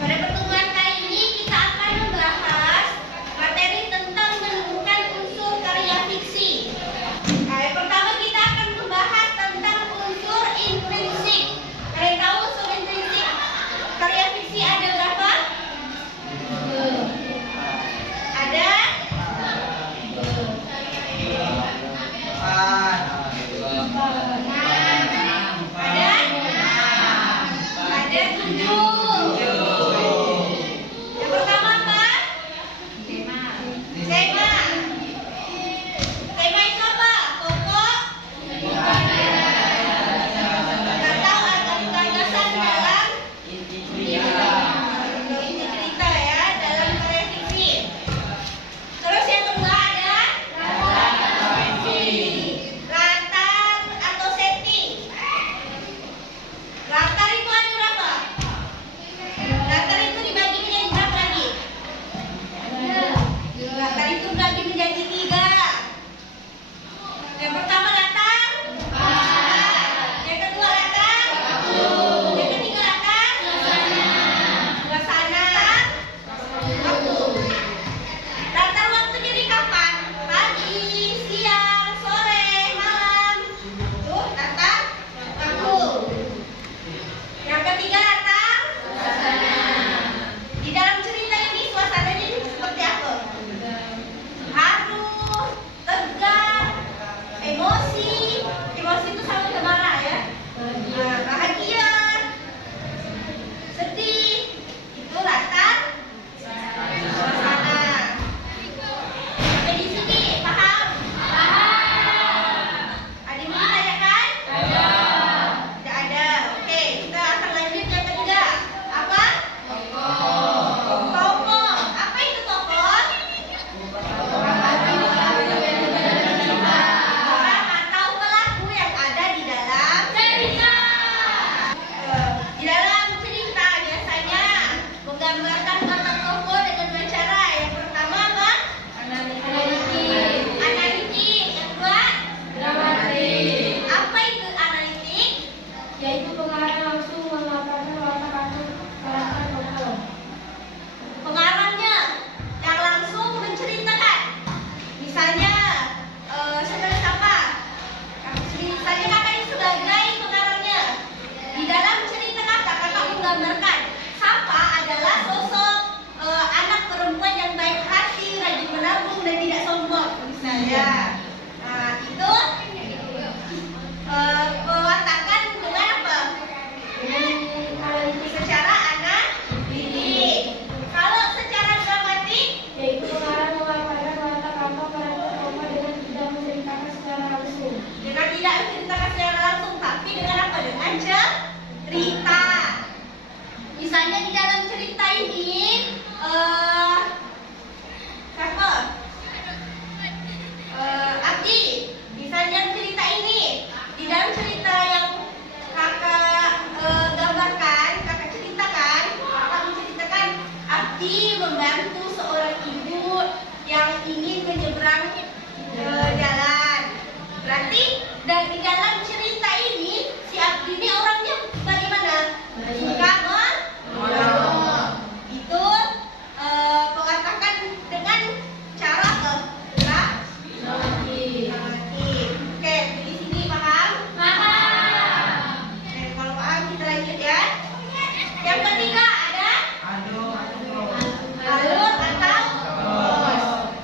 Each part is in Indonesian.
Pada pertemuan kali ini kita akan membahas materi tentang menemukan unsur karya fiksi. Yang pertama kita akan membahas tentang unsur intrinsik. Kalian tahu unsur intrinsik karya fiksi ada berapa? Ada? Ada 7. Abdi membantu seorang ibu yang ingin menyeberang jalan. Berarti di dalam cerita ini si Abdi ini orangnya bagaimana? Suka menolong. Itu mengatakan dengan cara mengerti. Oke, di sini paham? Paham. Oke, kalau paham kita lanjut ya. Yang ketiga ada alur atau bos.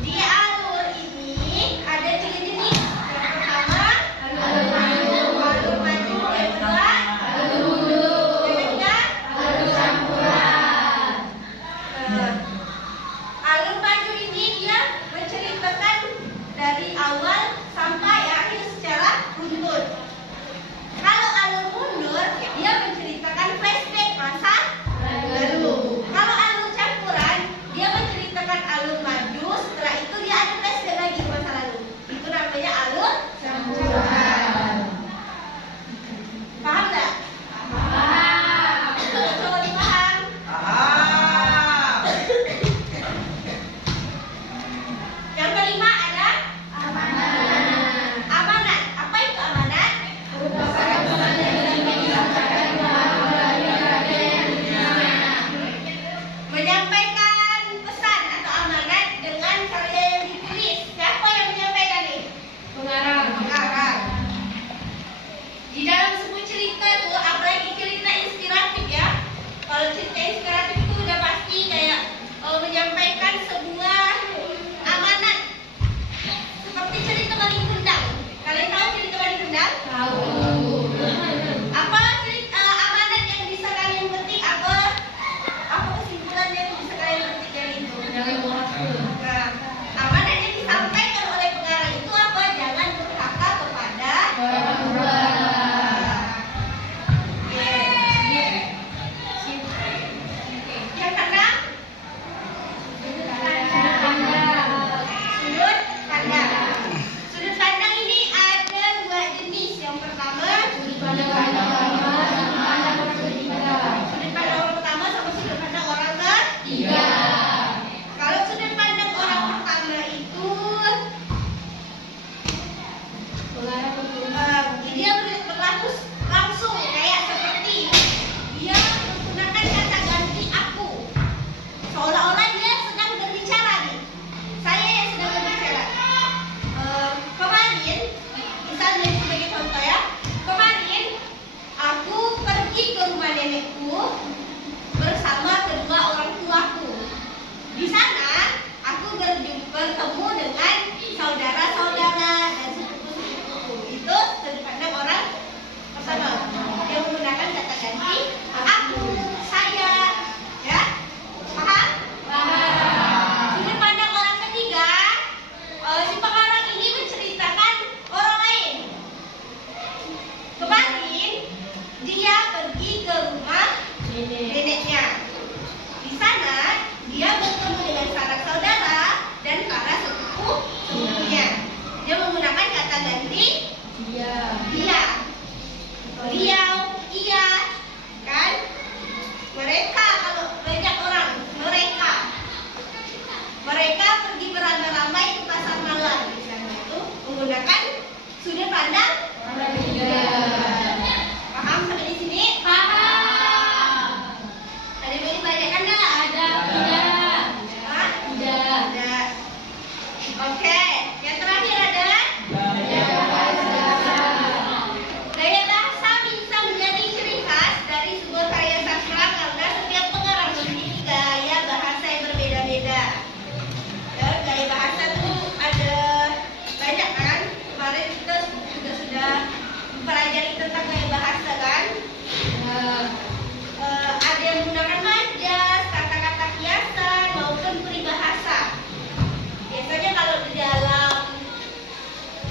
Di alur ini ada 3 jenis. Yang pertama alur maju, yang kedua alur mundur, yang ketiga alur campuran. Alur maju ini dia menceritakan dari awal sampai akhir secara runtut. Kalau alur mundur dia menceritakan flashback masa lalu. Kalau alur campuran dia menceritakan alur maju, setelah itu dia ada flashback lagi ke masa lalu. Itu namanya alur campuran. Paham nggak? Paham. Coba dipaham. Paham. Yang kelima ada amanat. Amanat. Apa itu amanat? Menyampaikan pesan atau amanat dengan karya yang ditulis. Siapa yang menyampaikan ini? Pengarang. Di dalam sebuah cerita tuh, apalagi cerita inspiratif ya. Kalau cerita inspiratif itu udah pasti kayak menyampaikan sebuah amanat. Seperti cerita Baling Kundang. Kalian tahu cerita Baling Kundang? Tahu. Apa cerita amanat yang bisa kalian petik? Apa kesimpulan yang bisa kalian petik dari itu? Nah, amanat yang disampaikan oleh pengarang itu apa? Jangan durhaka kepada orang tua. Yang keenam, sudut pandang. Sudut pandang ini ada 2 jenis. Yang pertama sudut pandang orang pertama sama sudut pandang orang ketiga. Kalau sudut pandang orang pertama itu dia berlaku langsung kayak seperti dia menggunakan kata ganti aku, seolah-olah dia sedang berbicara nih. Saya yang sedang berbicara. Kemarin, misalnya sebagai contoh ya, kemarin aku pergi ke rumah nenekku bersama kedua orang tuaku. Di sana aku bertemu dengan saudara-saudara dan sepupu-sepupuku. Itu sudut pandang orang pertama. Dia menggunakan kata ganti aku, saya, ya. Paham? Paham. Sudut pandang orang ketiga, si pengarang ini menceritakan orang lain. Kemarin dia pergi ke rumah neneknya. Di sana dia bertemu dengan sanak saudara dan para sepupunya. Dia menggunakan kata ganti dia, beliau, ia, kan? Mereka, kalau banyak orang, mereka pergi beramai-ramai ke pasar malam. Misalnya itu menggunakan sudut pandang orang ketiga. Paham sampai di sini? Paham. Ada yang mau ditanyakan nggak? Ada. Tidak. Oke. Yang terakhir ada gaya bahasa bisa menjadi ciri khas dari sebuah karya sastra karena setiap pengarang memiliki gaya bahasa yang berbeda-beda. Ya, gaya bahasa tuh ada banyak kan? Kemarin kita juga sudah mempelajari tentang gaya bahasa kan? Ada yang menggunakan majas, kata-kata kiasan maupun peribahasa. Biasanya kalau di dalam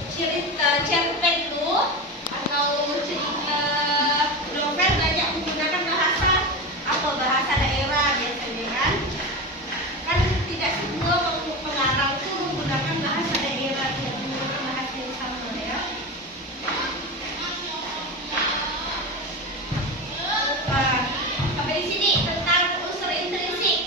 cerita cerpen itu atau cerita novel banyak menggunakan bahasa bahasa daerah biasanya kan? Kan tidak semua pengarang itu menggunakan bahasa daerah, tidak menggunakan bahasa yang sama ya. Sampai di sini tentang unsur intrinsik.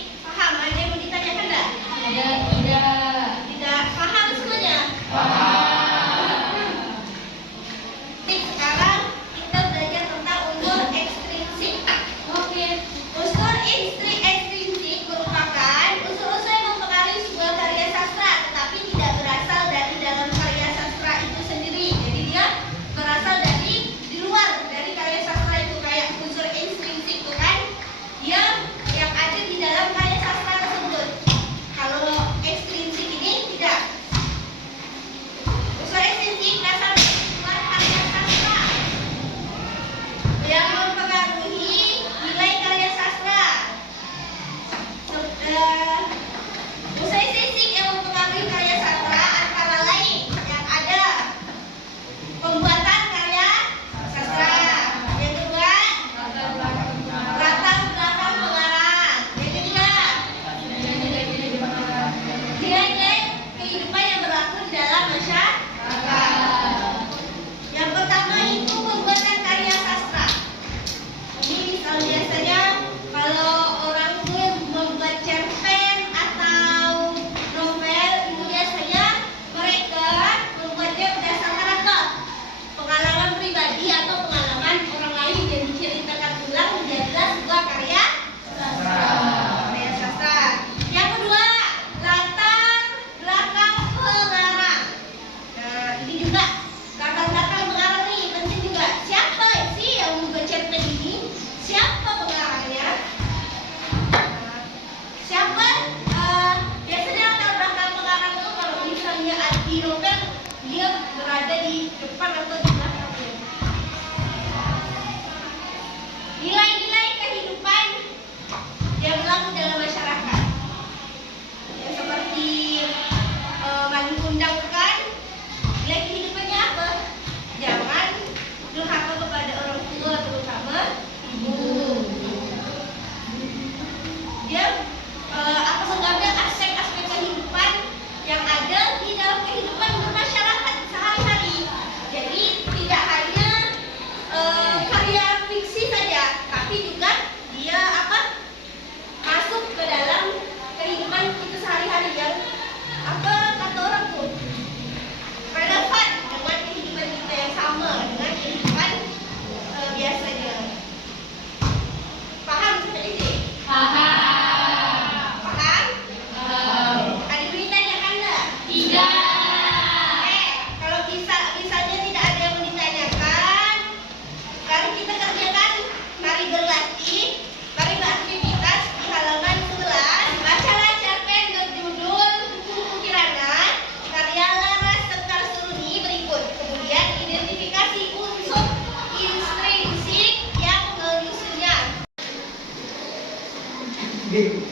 Sige.